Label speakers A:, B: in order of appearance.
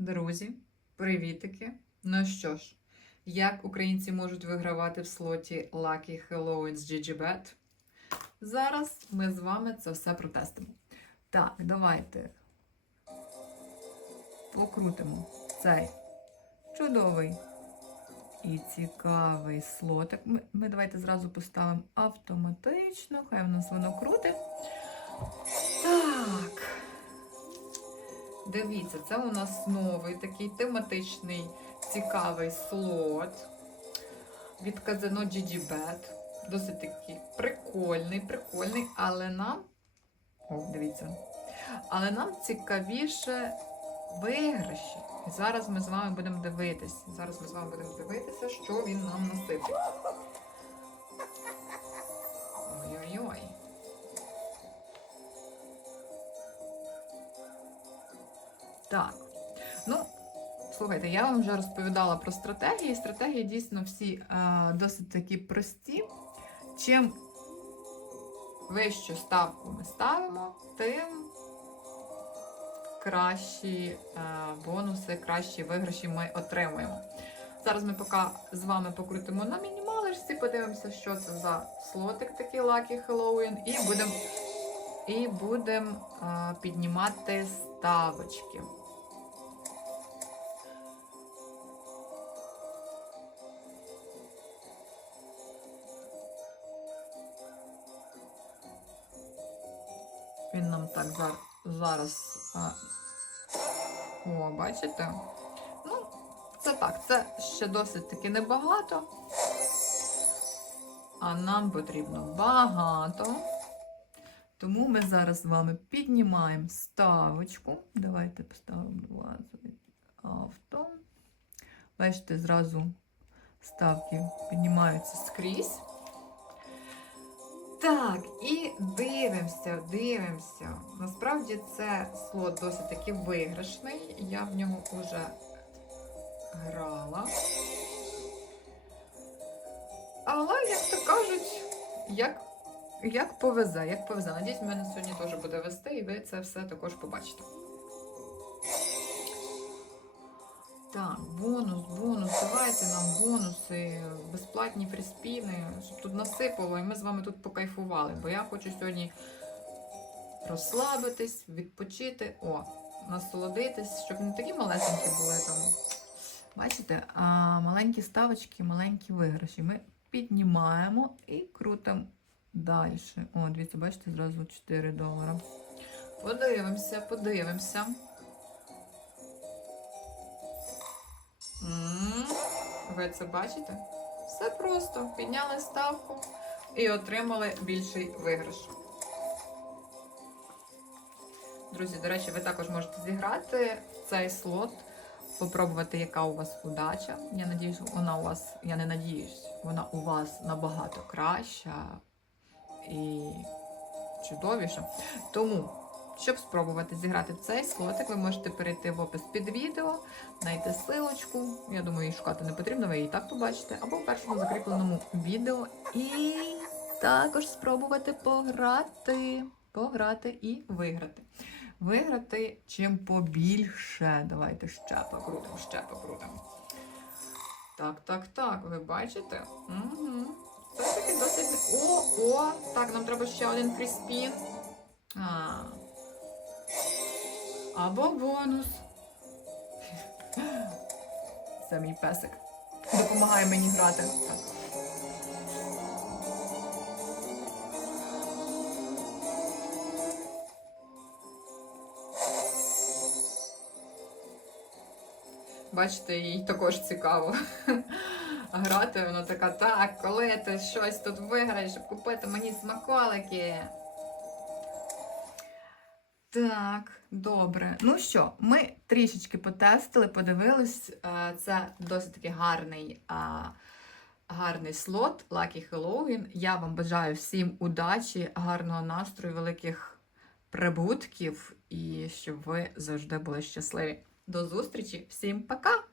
A: Друзі, привітики! Ну що ж, як українці можуть вигравати в слоті Lucky Halloween з GGBet? Зараз ми з вами це все протестимо. Так, давайте покрутимо цей чудовий і цікавий слотик. Ми, ми давайте зразу поставимо автоматично, хай в нас воно крутить. Дивіться, це у нас новий такий тематичний цікавий слот від казино GGBet. Досить такий прикольний, прикольний, але нам. О, дивіться. Але нам цікавіше виграші. І зараз ми з вами будемо дивитися. Зараз ми з вами будемо дивитися, що він нам насипить. Так. Ну, слухайте, я вам вже розповідала про стратегії. Стратегії дійсно всі е, досить такі прості. Чим вищу ставку ми ставимо, тим кращі е, бонуси, кращі виграші ми отримуємо. Зараз ми поки з вами покрутимо на мінімалочці, подивимося, що це за слотик такий Lucky Halloween, і будемо і будем, е, піднімати ставочки. Він нам так зараз. О, бачите? Ну, це так, це ще досить таки небагато. А нам потрібно багато. Тому ми зараз з вами піднімаємо ставочку. Давайте поставимо 20 авто. Бачите, зразу ставки піднімаються скрізь. Так, і дивимося, дивимося. Насправді це слот досить таки виграшний. Я в нього вже грала. Але, як то кажуть, як, як повезе, як повезе. Надіюсь, мене сьогодні теж буде вести, і ви це все також побачите. Так, бонус, бонус. Давайте нам бонуси, безплатні фріспіни, щоб тут насипало, і ми з вами тут покайфували. Бо я хочу сьогодні розслабитись, відпочити, о, насолодитись, щоб не такі малесенькі були там. Бачите, а маленькі ставочки, маленькі виграші. Ми піднімаємо і крутимо далі. О, дивіться, бачите, зразу 4 долара. Подивимося, подивимося. Ви це бачите? Все просто. Підняли ставку і отримали більший виграш. Друзі, до речі, ви також можете зіграти цей слот, попробувати, яка у вас удача. Я надіюсь, вона у вас, я не надіюсь, вона у вас набагато краща і чудовіша. Тому, щоб спробувати зіграти в цей слотик, ви можете перейти в опис під відео, знайти силочку. Я думаю, її шукати не потрібно, ви її і так побачите, або в першому закріпленому відео. І також спробувати пограти, пограти і виграти. Виграти чим побільше. Давайте ще покрутимо, ще покрутимо. Так, так, так, ви бачите? Угу. Це таки досить. О, о! Так, нам треба ще один фріспін. А. Або бонус. Це мій песик. Допомагає мені грати. Бачите, їй також цікаво грати. Вона така, так, коли ти щось тут виграєш, щоб купити мені смаколики. Так, добре. Ну що, ми трішечки потестили, подивились. Е, Це досить таки гарний, гарний слот Lucky Halloween. Я вам бажаю всім удачі, гарного настрою, великих прибутків і щоб ви завжди були щасливі. До зустрічі, всім пока!